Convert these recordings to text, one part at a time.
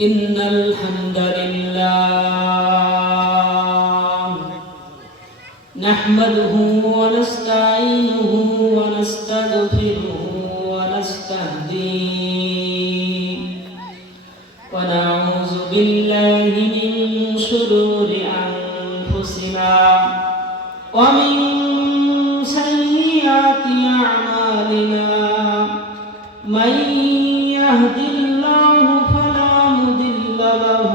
إن الحمد لله نحمده ونستعينه ونستغفره ونستهديه ونعوذ بالله من شرور أنفسنا ومن سيئات أعمالنا من يهد الله فلا مضل له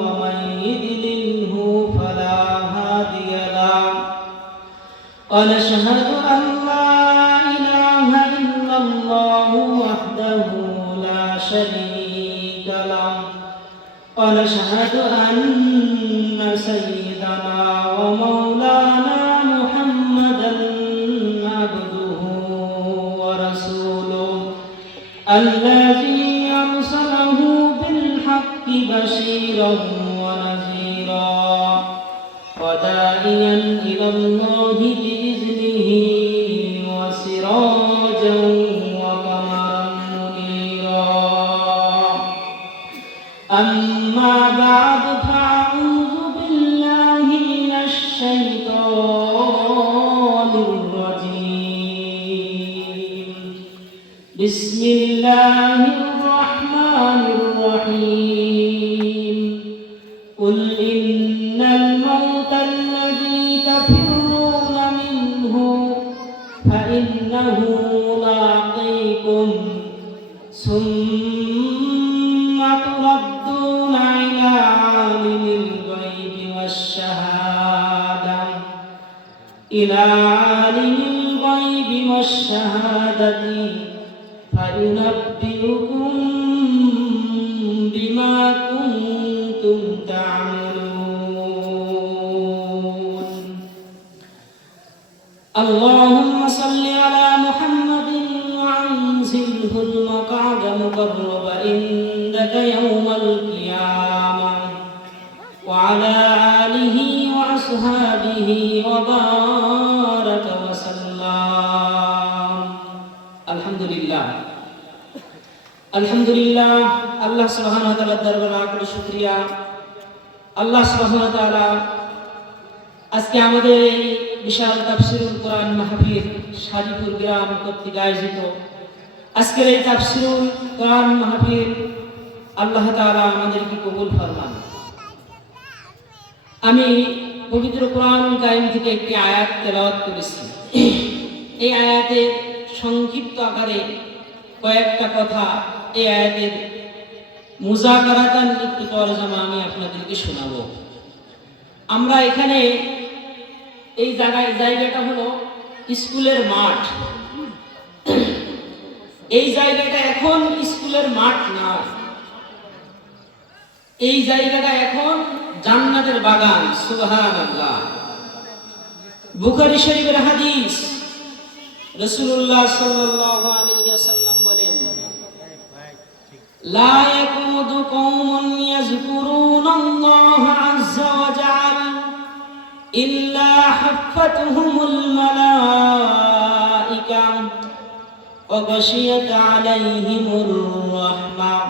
ومن يضلله فلا هادي له ونشهد أن لا إله إلا الله وحده لا شريك له ونشهد أن سيدنا ومولانا محمدا عبده ورسوله الذي أرسله بالحق بشيرا ونذيرا وداعيا إلى الله بإذنه وسراجا وقمرا منيرا أما بعد فأعوذ بالله من الشيطان الرجيم بسم الله الرحمن الرحيم قل إن الموت الذي تفرون منه فإنه لاقيكم ثم تردون إلى عالم الغيب والشهادة فينبئكم بما كنتم تعملون اللهم صل على محمد وأنزله المقعد مقرب عندك يوم القيامة وعلى آله وأصحابه وبارك وسلم আলহামদুলিল্লাহ আল্লাহ সুবহানাহু ওয়া তাআলার দরবারে লাখ শুকরিয়া। আল্লাহ সুবহানাহু ওয়া তাআলা আজকে আমাদের এই বিশাল তাফসীরুল কোরআন মাহফিল শারীফুল গ্রাম কর্তৃক আয়োজিত আজকের এই তাফসীরুল কোরআন মাহফিল আল্লাহ তাআলা আমাদেরকে কবুল ফরমান। আমি পবিত্র কোরআনুল কারীম থেকে একটি আয়াত তেলাওয়াত করেছি। এই আয়াতের সংক্ষিপ্ত আকারে কয়েকটা কথা এই আয়াতের মুযাকারাতান একটু তরজমা আমি আপনাদেরকে শোনাবো। আমরা এখানে এই জায়গাটা হলো স্কুলের মাঠ। এই জায়গাটা এখন স্কুলের মাঠ না, এই জায়গাটা এখন জান্নাতের বাগান। সুবহানাল্লাহ। বুখারী শরীফের হাদিস, রাসূলুল্লাহ সাল্লাল্লাহু আলাইহি ওয়াসাল্লাম বলেন, লা ইয়াকুদু কওমুন ইয়াযকুরুনাল্লাহা আযজা ওয়া জাল ইল্লা হাফাতুহুমুল মালায়েকা ওয়া গাশিয়াত আলাইহিমুর রাহমাহ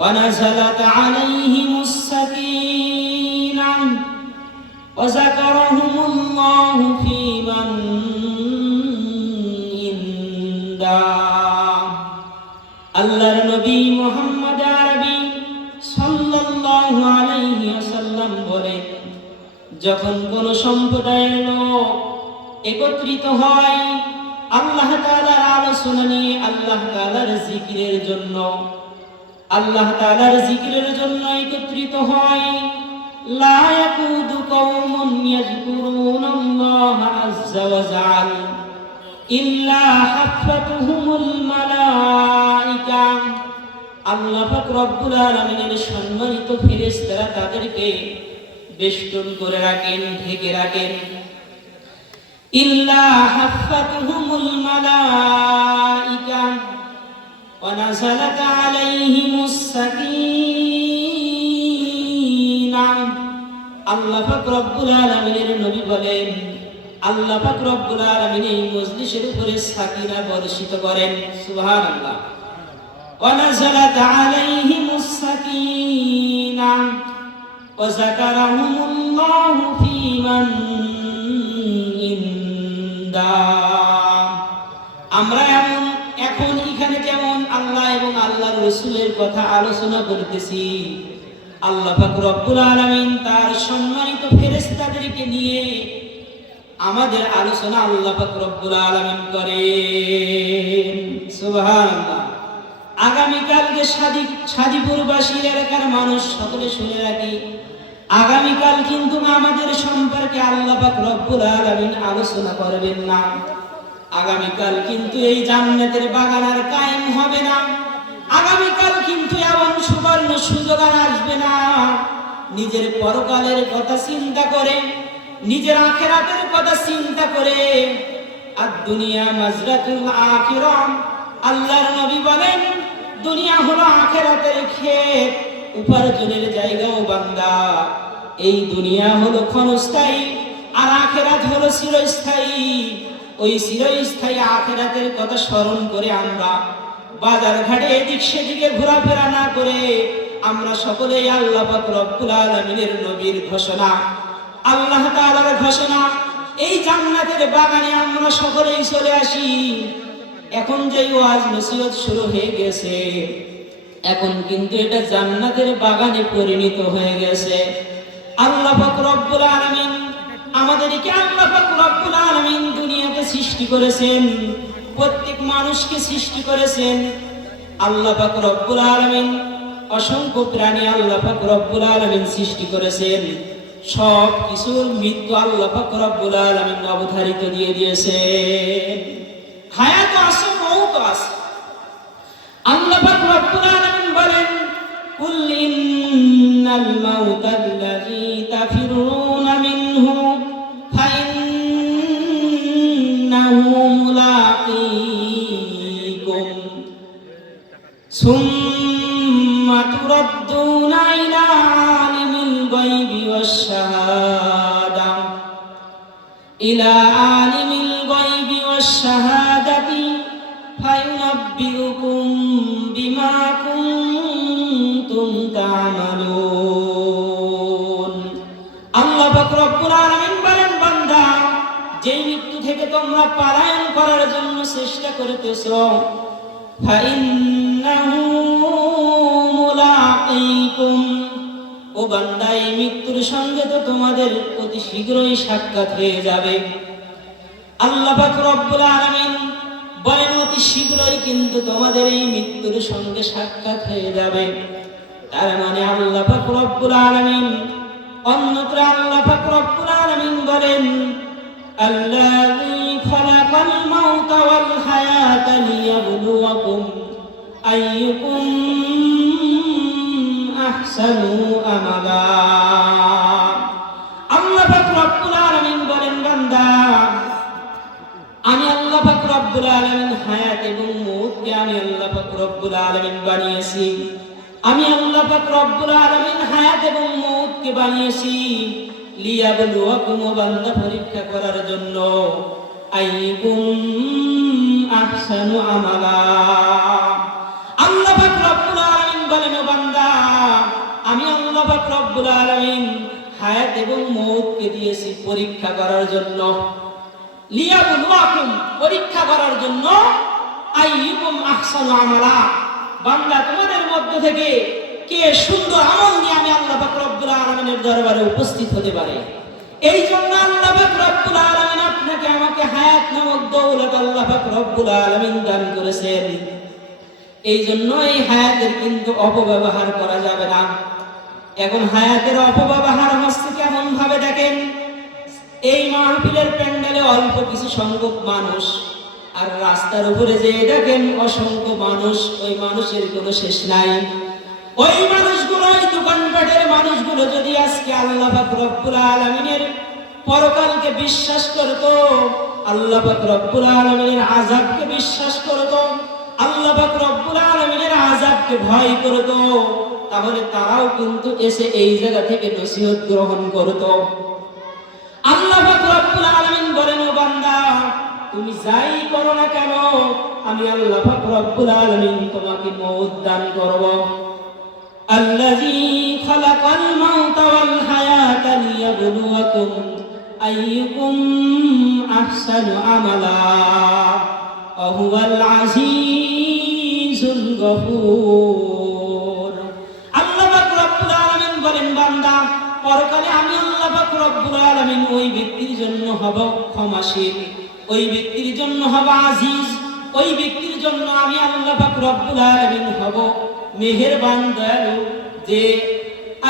ওয়া নাযালাত আলাইহিমুস সাকিনাহ ওয়া যাকারাহুমুল্লাহু ফী মান আল্লাহর নবী মুহাম্মদ আরবি সাল্লাল্লাহু আলাইহি ওয়াসাল্লাম বলেন, যখন কোন সম্প্রদায়ের লোক একত্রিত হয় আল্লাহ তাআলার আলোচনা নিয়ে, আল্লাহ তাআলার জিকিরের জন্য একত্রিত হয়, লা ইয়াকুদু কওমুন ইয়াযকুরুনাল্লাহা আযজা ওয়া জাল ইল্লা হাফাতুহুমুল মালায়েকা, আল্লাহ পাক রব্বুল আলামিনের সম্মানিত ফেরেশতারা তাদেরকে বেষ্টন করে রাখেন, ঢেকে রাখেন। ইল্লা হাফাতুহুমুল মালায়েকা ওয়া নাযালাত আলাইহিমুস সাকিনাহ, আল্লাহ পাক রব্বুল আলামিনের নবী বলেন, আল্লাহ পাক রব্বুল আলামিন এই মজলিসের উপরে সাকিনা বর্ষিত করেন। সুবহানাল্লাহ। ওয়া নাযালাত আলাইহিমুস সাকিনা ওয়া যাকারাহুমুল্লাহু ফী মান ইনদা। আমরা এখন এখানে যেমন আল্লাহ এবং আল্লাহর রাসূলের কথা আলোচনা করতেছি, আল্লাহ পাক রব্বুল আলামিন তার সম্মানিত ফেরেশতাদেরকে নিয়ে আমাদের আলোচনা আল্লাহ পাক রব্বুল আলামিন করেন। সুবহানাল্লাহ। আগামীকালকে সাদিপুরবাসীর এলাকার মানুষ সকলে শুনে রাখি, আগামীকাল কিন্তু আমাদের সম্পর্কে আল্লাহ পাক রব্বুল আলামিন আলোচনা করবেন না। আগামীকাল কিন্তু এই জান্নাতের বাগান আর কায়েম হবে না। আগামীকাল কিন্তু এমন সুবর্ণ সুযোগ আর আসবে না। নিজের পরকালের কথা চিন্তা করে, নিজের আখিরাতের কথা চিন্তা করে, আর দুনিয়া মাজরাতুল আখিরাহ, আল্লাহর নবী বলেন দুনিয়া হলো আখিরাতের ক্ষেত, উপার্জনের জায়গাও বান্দা। এই দুনিয়া হলো ক্ষণস্থায়ী আর আখিরাত হলো চিরস্থায়ী। ওই চিরস্থায়ী আখিরাতের কথা স্মরণ করে আমরা বাজার ঘাটে এদিক সেদিকে ঘোরাফেরা না করে আমরা সকলেই আল্লাহ পাক রব্বুল আলামিনের নবীর ঘোষণা, আল্লাহ তাআলার ঘোষণা, এই জান্নাতের বাগানে আমরা সকলেই চলে আসি। এখন যে ওয়াজ নসিহত শুরু হয়ে গেছে, এখন কিন্তু এটা জান্নাতের বাগানে পরিণত হয়ে গেছে। আল্লাহ পাক রব্বুল আলামিন আমাদেরকে আল্লাহ পাক রব্বুল আলামিন দুনিয়াতে সৃষ্টি করেছেন, প্রত্যেক মানুষকে সৃষ্টি করেছেন। আল্লাহ পাক রব্বুল আলামিন অসংখ্য প্রাণী আল্লাহ পাক রব্বুল আলামিন সৃষ্টি করেছেন। সব কিছুর মৃত্যু আল্লাহ পাক রব্বুল আলামিন অবধারিত দিয়ে দিয়েছেন। হায়াত আছে, মওত আছে। আল্লাহ পাক রব্বুল আলামিন বলেন কুল ইন্নাল মাউতাল্লাযী তাফিরুনা মিনহু ফাইন্নাহু মুলাকীকুম সুম্মা তুরাদ্দুনা ইলা আলিমিল গায়বি ওয়াশ শাহাদা ইলা আলিমিল গায়বি ওয়াশ শাহাদাতি ফায়ুনাব্বিউকুম বিমা কুনতুম তা'মালুন। আল্লাহ পাক রব্বুল আলামিন বলেন বান্দা, যেই মৃত্যু থেকে তোমরা পলায়ন করার জন্য চেষ্টা করতেছো, ফাইন্নাহু মুলাকীকুম, ও বান্দা এই মৃত্যুর সঙ্গে তো তোমাদের অতি শীঘ্রই সাক্ষাৎ হয়ে যাবে। আল্লাহ পাক রব্বুল আলামিন বলেন অতি শীঘ্রই কিন্তু তোমাদের এই মৃত্যুর সঙ্গে সাক্ষাৎ হয়ে যাবে। তার মানে আল্লাহ পাক রব্বুল আলামিন অন্যত্র আল্লাহ পাক রব্বুল আলামিন বলেন আল্লাযী খালাকাল মাউতা ওয়াল হায়াতা লিয়াবলুয়াকুম আইয়ুকুম আহসানু আমালা। আল্লাহ পাক রব্বুল আলামিন বলেন বান্দা, আমি আল্লাহ পাক রব্বুল আলামিন হায়াত এবং মওতকে আমি আল্লাহ পাক রব্বুল আলামিন বানিয়েছি। আমি আল্লাহ পাক রব্বুল আলামিন হায়াত এবং মওতকে বানিয়েছি লিয়াবলুয়াকুম, বান্দা পরীক্ষা করার জন্য, আইয়ুকুম আহসানু আমালা। আল্লাহ পাক রব্বুল আলামিন বলেন ও বান্দা, আমি আল্লাহ পাক রব্বুল আলামিন হায়াত এবং মওতকে দিয়েছি পরীক্ষা করার জন্য, লিয়াবলুয়াকুম পরীক্ষা করার জন্য, আইয়ুকুম আহসানু আমালা, বান্দা তোমাদের মধ্য থেকে কে সুন্দর আমল নিয়ে আমি আল্লাহ পাক রব্বুল আলামিনের দরবারে উপস্থিত হতে পারে। এই জন্য আল্লাহ পাক রব্বুল আলামিন আপনাকে আমাকে হায়াত নামক দৌলত আল্লাহ পাক রব্বুল আলামিন দান করেছেন। এই জন্য এই হায়াতের কিন্তু অপব্যবহার করা যাবে না। এখন হায়াতের অপব্যবহার হচ্ছে কেমন ভাবে দেখেন, এই মাহফিলের প্যান্ডেলে অল্প কিছু সংখ্যক মানুষ, আর রাস্তার উপরে যে দেখেন অসংখ্য মানুষ, ওই মানুষের কোনো শেষ নাই। ওই মানুষগুলো, ওই দোকানপাটের মানুষগুলো যদি আজকে আল্লাহ পাক রব্বুল আলামিনের পরকালকে বিশ্বাস করত, আল্লাহ পাক রব্বুল আলামিনের আযাবকে বিশ্বাস করত, আল্লাহ পাক রব্বুল আলামিনের আযাবকে ভয় করত, তাহলে তারাও কিন্তু এসে এই জায়গা থেকে নসিহত গ্রহণ করত। আল্লাহ পাক রব্বুল আলামিন বলেন ও বান্দা, তুমি যাই করো না কেন, আমি আল্লাহ পাক রব্বুল আলামিন তোমাকে মওত দান করব। আল্লাযী খালাকাল মাউতা ওয়াল হায়াতা লিয়াবলুয়াকুম আইয়ুকুম আহসানু আমালা ওয়া হুয়াল আজিজুল গফুর। আল্লাহ পাক রব্বুল আলামিন বলেন, বান্দা, পরকালে আমি আল্লাহ পাক রব্বুল আলামিন ওই ব্যক্তির জন্য হব ক্ষমাশীল, ওই ব্যক্তির জন্য হব আজিজ, ওই ব্যক্তির জন্য আমি আল্লাহ পাক রব্বুল আলামিন হব মেহেরবান দয়ালু, যে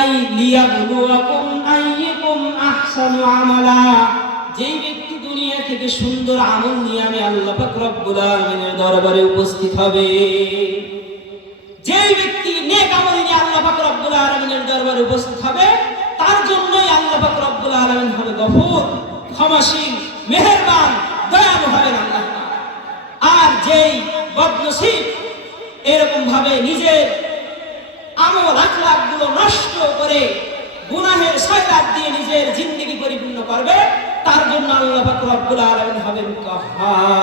আই লিয়াবলুয়াকুম আইয়ুকুম আহসানু আমালা, যেই ব্যক্তি দুনিয়া থেকে সুন্দর আমল নিয়ে আমি আল্লাহ পাক রব্বুল আলামিনের দরবারে উপস্থিত হবে, যেই ব্যক্তি নেক আমল নিয়ে আল্লাহ পাক রব্বুল আলামিনের দরবারে উপস্থিত হবে, তার জন্যই আল্লাহ পাক রব্বুল আলামিন হবে গফুর, ক্ষমাশীল, মেহেরবান, দয়ালু হবেন আল্লাহ। আর যেই বদনসিব এরকম ভাবে নিজের আমল আখলাক গুলো নষ্ট করে গুনাহের সয়লাব দিয়ে নিজের জিন্দেগি পরিপূর্ণ করবে, তার জন্য আল্লাহ পাক রব্বুল আলামিন হবেন কাহ্হার।